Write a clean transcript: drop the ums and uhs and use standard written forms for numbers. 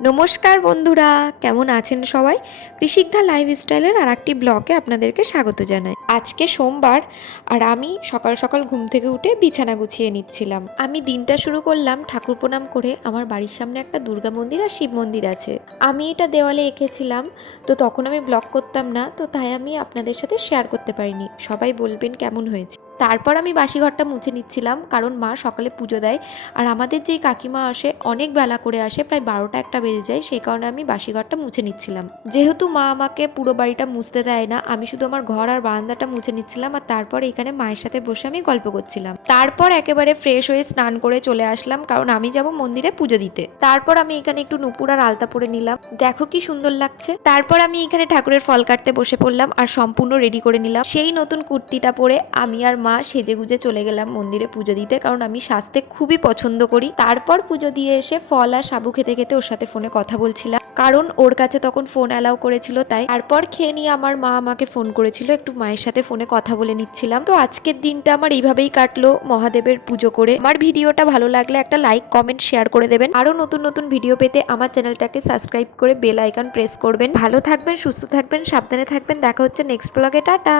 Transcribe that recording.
নমস্কার বন্ধুরা, কেমন আছেন সবাই? কৃষিকদা লাইফস্টাইলের আর একটি ব্লগে আপনাদেরকে স্বাগত জানাই। আজকে সোমবার আর আমি সকাল সকাল ঘুম থেকে উঠে বিছানা গুছিয়ে নিচ্ছিলাম। আমি দিনটা শুরু করলাম ঠাকুর প্রণাম করে। আমার বাড়ির সামনে একটা দুর্গা মন্দির আর শিব মন্দির আছে। আমি এটা দেওয়ালে এঁকেছিলাম, তো তখন আমি ব্লগ করতাম না, তো তাই আমি আপনাদের সাথে শেয়ার করতে পারিনি। সবাই বলবেন কেমন হয়েছে। তারপর আমি বাসি ঘরটা মুছে নিচ্ছিলাম, কারণ মা সকালে পুজো দেয় আর আমাদের যেই কাকিমা আসে অনেক বেলা করে আসে, প্রায় 12টা-1টা বেজে যায়। সেই কারণে আমি বাসি ঘরটা মুছে নিচ্ছিলাম। যেহেতু মা আমাকে পুরো বাড়িটা মুছতে দেয় না, আমি শুধু আমার ঘর আর বারান্দাটা মুছে নিচ্ছিলাম। আর তারপর এখানে মায়ের সাথে বসে আমি গল্প করছিলাম। তারপর একেবারে ফ্রেশ হয়ে স্নান করে চলে আসলাম, কারণ আমি যাব মন্দিরে পুজো দিতে। তারপর আমি এখানে একটু নুপুর আর আলতা পরে নিলাম, দেখো কি সুন্দর লাগছে। তারপর আমি এখানে ঠাকুরের ফল কাটতে বসে পড়লাম আর সম্পূর্ণ রেডি করে নিলাম। সেই নতুন কুর্তিটা পরে আমি আর মা সেজে গুজে চলে গেলাম মন্দিরে পুজো দিতে, কারণ আমি সাজতে খুবই পছন্দ করি। তারপর পুজো দিয়ে এসে ফল আর সাবু খেতে খেতে ওর সাথে ফোনে কথা বলছিলাম, কারণ ওর কাছে তখন ফোন অ্যালাউ করেছিল। তাই তারপর খেয়ে নিয়ে আমার মা আমাকে ফোন করেছিল, একটু মায়ের সাথে ফোনে কথা বলে নিচ্ছিলাম। তো আজকের দিনটা আমার এইভাবেই কাটলো মহাদেবের পুজো করে। আমার ভিডিওটা ভালো লাগলে একটা লাইক, কমেন্ট, শেয়ার করে দেবেন। আরো নতুন নতুন ভিডিও পেতে আমার চ্যানেলটাকে সাবস্ক্রাইব করে বেল আইকন প্রেস করবেন। ভালো থাকবেন, সুস্থ থাকবেন, সাবধানে থাকবেন। দেখা হচ্ছে নেক্সট ব্লগে। টাটা।